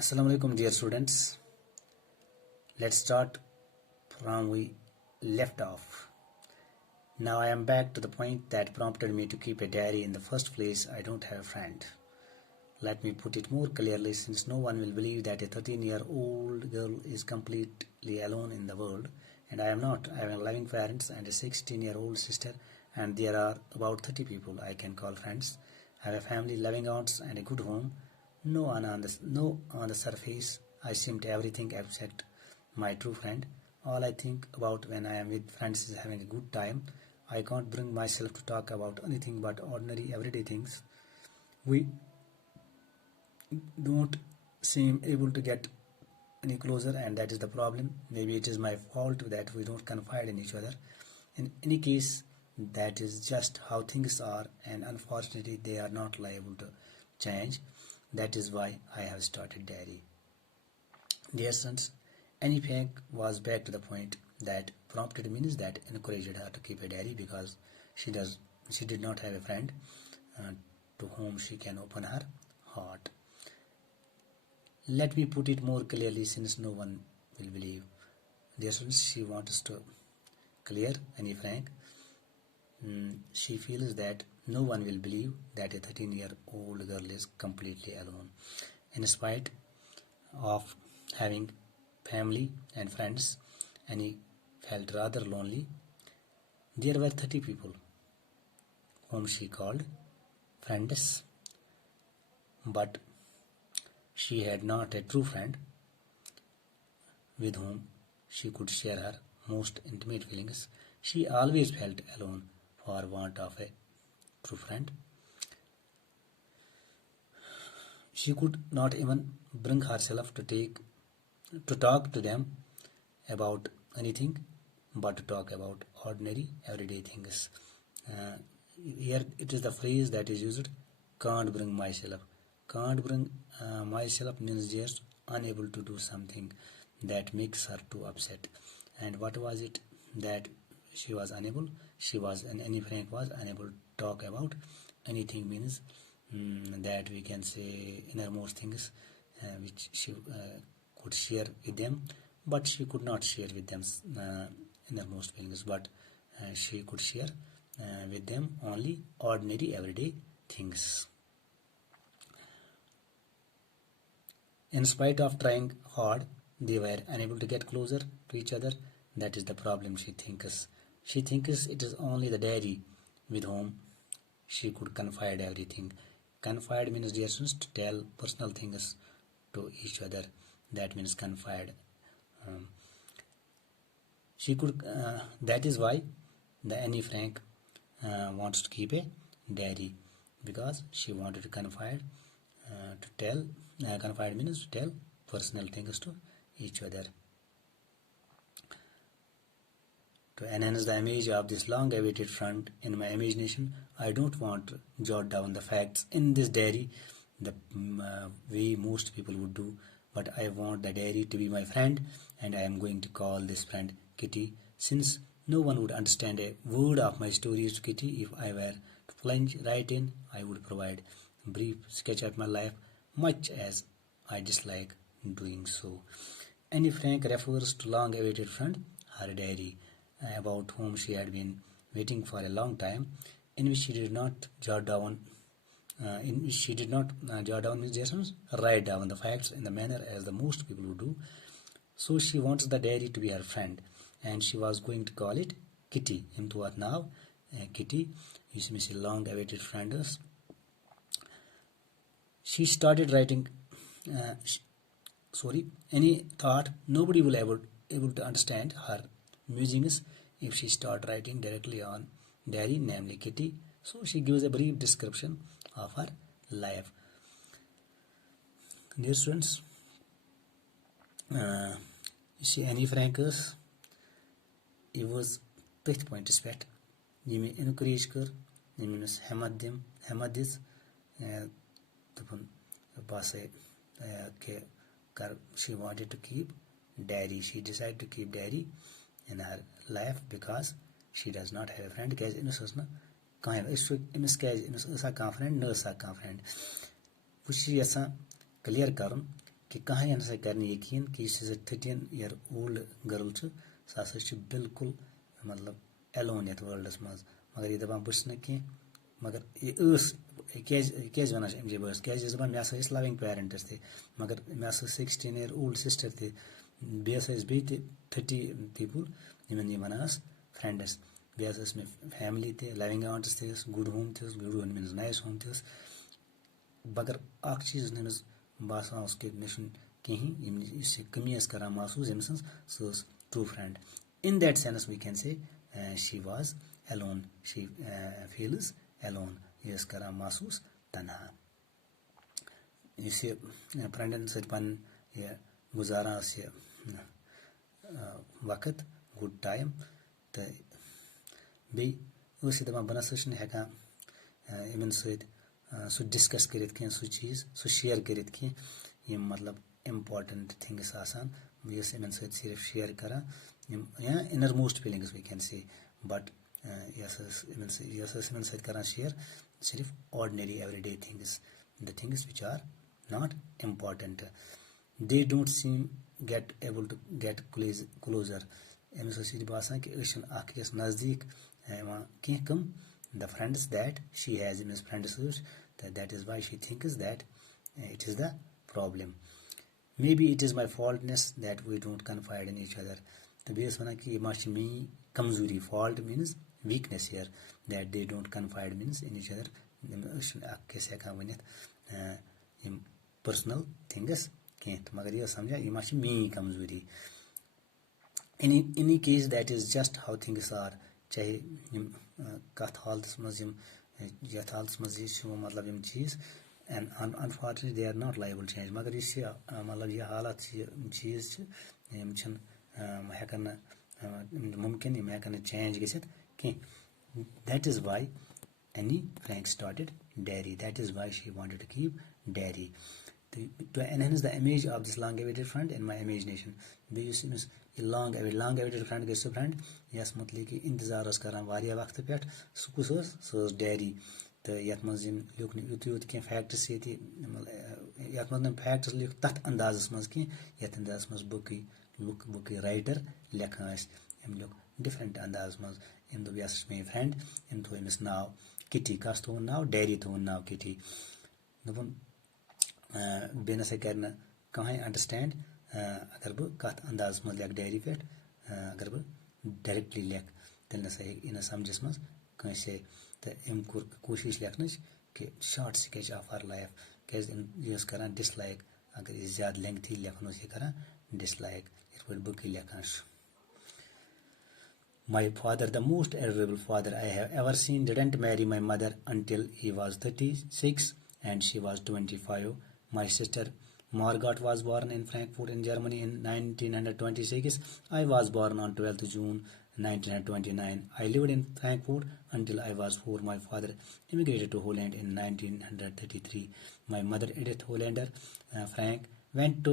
Assalamu alaikum dear students. Let's start from we left off. Now I am back to the point that prompted me to keep a diary in the first place. I don't have a friend. Let me put it more clearly, since no one will believe that a 13-year-old girl is completely alone in the world, and I am not. I have loving parents and a 16-year-old sister, and there are about 30 people I can call friends. I have a family, loving aunts, and a good home. No on the surface. I seem to everything except my true friend. All I think about when I am with friends is having a good time. I can't bring myself to talk about anything but ordinary everyday things. We don't seem able to get any closer, and that is the problem. Maybe it is my fault that we don't confide in each other. In any case, that is just how things are, and unfortunately they are not liable to change. That is why I have started diary. Dear sons, Annie Frank was back to the point that prompted means that encouraged her to keep a diary, because she did not have a friend to whom she can open her heart. Let me put it more clearly, since no one will believe. Dear students, she wants to clear Annie Frank. She feels that no one will believe that a 13-year-old girl is completely alone. In spite of having family and friends, Annie felt rather lonely. There were 30 people whom she called friends, but she had not a true friend with whom she could share her most intimate feelings. She always felt alone for want of a true friend. She could not even bring herself to talk to them about anything, but to talk about ordinary everyday things. Here it is the phrase that is used: can't bring myself. Can't bring myself means just unable to do something that makes her too upset. And what was it that she was unable? Annie Frank was unable to talk about anything, means that we can say innermost things which she could share with them, but she could not share with them innermost feelings, but she could share with them only ordinary everyday things. In spite of trying hard, they were unable to get closer to each other. That is the problem, she thinks. She thinks it is only the diary with whom she could confide everything. Confide means, dear students, to tell personal things to each other. That means confide. That is why the Annie Frank wants to keep a diary, because she wanted to confide. Confide means to tell personal things to each other. To enhance the image of this long-awaited friend in my imagination, I don't want to jot down the facts in this diary the way most people would do, but I want the diary to be my friend, and I am going to call this friend Kitty, since no one would understand a word of my stories to Kitty. If I were to plunge right in, I would provide a brief sketch of my life, much as I dislike doing so. Annie Frank refers to long-awaited friend, her diary, about whom she had been waiting for a long time, in which she did not jot down means just write down the facts in the manner as the most people would do. So she wants the diary to be her friend, and she was going to call it Kitty. Into what now? Kitty, is Miss long-awaited friend. She started writing. Annie thought nobody will ever able to understand her musings if she start writing directly on diary, namely Kitty. So she gives a brief description of her life. Dear students, Annie Frank's was تٔتھۍ پوینٹس پٮ۪ٹھ ییٚمۍ مےٚ اِنکریج کٔر ییٚمِس ہٮ۪مت دِژ دوٚپُن بہٕ ہسا she wanted to keep diary. She decided to keep diary in her life because she does not have a friend. کیازِ أمِس ٲس نہٕ کانٛہہ أمِس ٲسا کانٛہہ فرٛٮ۪نٛڈ نہ ٲسا کانٛہہ فرٛٮ۪نٛڈ. بہٕ چھُس یژھان کٕلیر کرُن कि कहीं हसा कर यकीन कि यह 13-year-old girl सह बिल्कुल मतलब एलोन ये वर्ल्डस मज मगर यह दपान बस कह मगर क्या वन अमे बस क्या दपान मे लविंग पेरेंट्स थे मगर मे 16-year-old sister थे बे 30 people इन वन फ्रेंड्स बे मे फैमिली थे लविंग आंट्स थे गुड होम थे good home means nice home थे मगर अख चीज बासान कि मे कहीं कमी कर महसूस अम सज true friend in that sense we can say she was alone she feels alone यह कर महसूस तनहा इस फ्रेंडन सपन यह गुजारान वक्त गुड टाइम तो बे दपान बह ना हेकान इन सह डिस्कस कर सह चीज सह शेयर कर मतलब इम्पॉर्टेंट थिंग्स आसान बस इन सिर्फ शेयर करा या innermost feelings we can say but in कर शेयर सिर्फ ordinary everyday things the things which are not important they don't seem get able to get closer अमिस बासान कि अकिस नज़दीक कह come the friends that she has अमिस friends that is why she thinks that it is the problem maybe it is my faultness that we don't confide in each other तो base one कि यह मे कमजोरी fault means weakness here that they don't confide means in each other अकिस हेकान one personal things कह मगर यह समझा यह मे कमजोरी any case that is just how things are चाहे कत हालत मज यथ हालत मज मतलब यम चीज and unfortunately they are not liable change मगर इस मतलब यह हालत चीज यम हेकन मुमकिन यम हेकन चेंज गसित कह that is why Annie Frank started dairy. That is why she wanted to keep dairy. To enhance the image of this long-awaited friend in my imagination. This long-awaited friend gets a friend. Yes, मतलब कि इंतजार करान वारिया वक्त पे सह dairy. तो यथ मज लिख यूत कह फैक्ट्स ये यथ मज फैक्ट्स लिख तथ अंदाजस मज कह यथ अंदाजस मज बुक राइटर लेखान लिख डिफरेंट अंदाज मज अम दोप यह मे फ्रेंड अम थो अमिस नाव किटी कस थोन नाव डैरी थोन नाव किटी दोपन बे नसा कर कहें अंडरस्टैंड अगर बह कत अंदाज मज लेख डैरी पे अगर बह डायरेक्टली लेख तेल नसा यह समझस मज कंसे तो अम कोर कोशिश लेखन कि short sketch of our life क्या कर डिसलाइक अगर यह ज्यादा लेंथी लेखन यह कर डिसलाइक इत पे book लेखान My father, the most adorable father I have ever seen, didn't marry my mother until he was 36 and she was 25. My sister Margot was born in Frankfurt in Germany in 1926. I was born on 12th June 1929. I lived in Frankfurt until I was 4. My father immigrated to Holland in 1933. My mother, Edith Hollander Frank, went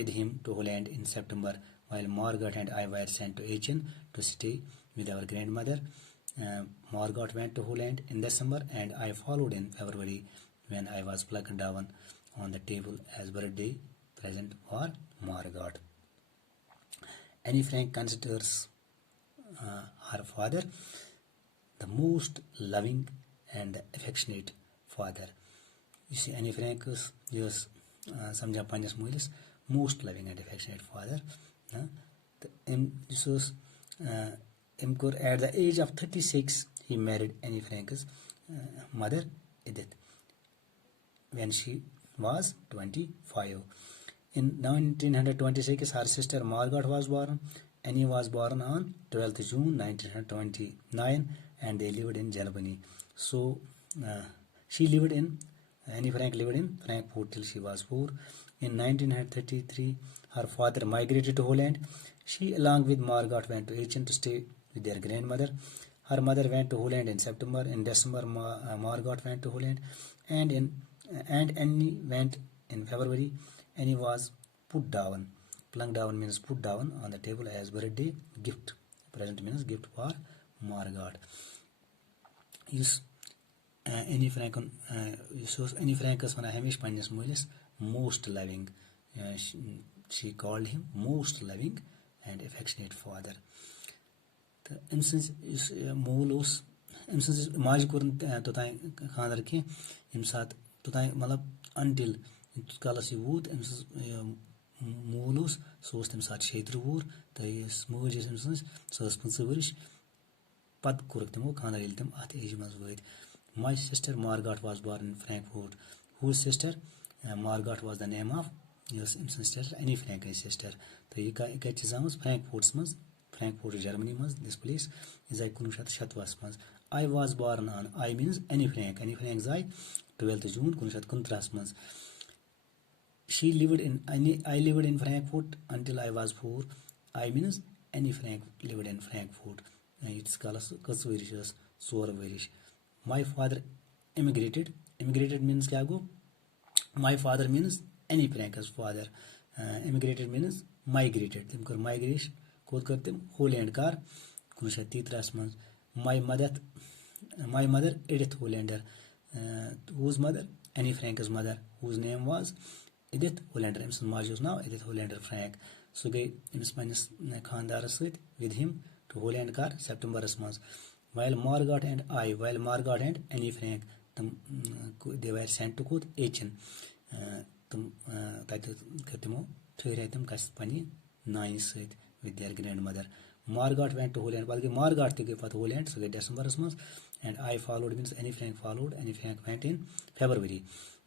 with him to Holland in September, while Margot and I were sent to Aachen to stay with our grandmother. Margot went to Holland in December and I followed in February when I was plucked down on the table as birthday present for Margot. Annie Frank considers her father the most loving and affectionate father. You see, Annie Frank is समझा पन्नस मूलिस most loving and affectionate father. This was at the age of 36 he married Annie Frank's mother Edith when she was 25. In 1926 her sister Margot was born. Annie was born on 12th June 1929 and they lived in Germany. So Annie Frank lived in Frankfurt till she was 4. In 1933 her father migrated to Holland. She, along with Margot, went to Aachen to stay with their grandmother. Her mother went to Holland in September. In December, Margot went to Holland, and Annie went in February. Annie was plucked down means put down on the table as birthday gift. Present means gift for Margot. Annie Frank Annie Frank ٲس وَنان ہمیشہِ پنٛنِس مٲلِس most لَوِنٛگ she called him most loving and affectionate father. تہٕ أمۍ سٕنٛز یُس مول اوس أمۍ سٕنٛز ماجہِ کوٚر نہٕ توٚتانۍ خانٛدر کینٛہہ ییٚمہِ ساتہٕ توٚتانۍ مطلب انٹِل یوٗت کالَس یہِ ووت أمۍ سٕنٛز مول اوس سُہ اوس تَمہِ ساتہٕ 36 وُہُر تہٕ یُس مٲج ٲس أمۍ سٕنٛز سۄ ٲس 25 ؤرِش پَتہٕ کوٚرُکھ تِمو خانٛدر ییٚلہِ تِم اَتھ ایجہِ منٛز وٲتۍ. My sister Margot was born in Frankfurt. Whose sister? Margot was the name of یۄس أمۍ سٕنٛز سِسٹر Annie Frank ٲسۍ سِسٹر تہٕ یہِ کَتہِ چھِ زامٕژ فرینکفورٹس منٛز فرینکفورٹ جرمنی منٛز دِس پلیس یہِ زاے 1926 منٛز. I was born on I means Annie Frank. Annie Frank زاے 12 June 1929 منٛز. I lived in Frankfurt until I was 4. I means Annie Frank lived in Frankfurt. ییٖتِس کالَس کٔژ ؤرِش ٲس 4 ؤرِش. My father immigrated. Immigrated means کیٛاہ گوٚو My father means Annie Frank's father. Immigrated means migrated. تِم کٔر migration کوٚت کٔر تِم ہولینڈ کر 1933 منٛز. My mother Edith Hollander. Whose mother? Annie Frank's mother. Whose name was Edith Hollander. أمۍ سٕنٛز ماجہِ اوس ناو Edith Hollander Frank. سُہ گٔے أمِس پنٛنِس خانٛدارَس سۭتۍ with him to Holland کر سپٹمبرس منٛز. While Margot and Annie Frank تِم they were sent to کوٚت ایچن تِم تَتہِ کٔر تِمو ٹھہرے تِم کَسہِ پنٛنہِ نانہِ سۭتۍ with their grandmother. Margot went to Holland. پَتہٕ گٔے Margot تہِ گٔے پَتہٕ Holland سُہ گٔے ڈیسمبرس منٛز. And I followed means Annie Frank followed. Annie Frank went in February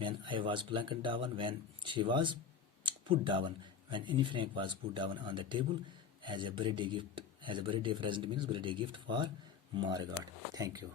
when I was plunked down when she was put down. When Annie Frank was put down on the table as a birthday gift. As a birthday present means birthday gift for Margot. Thank you.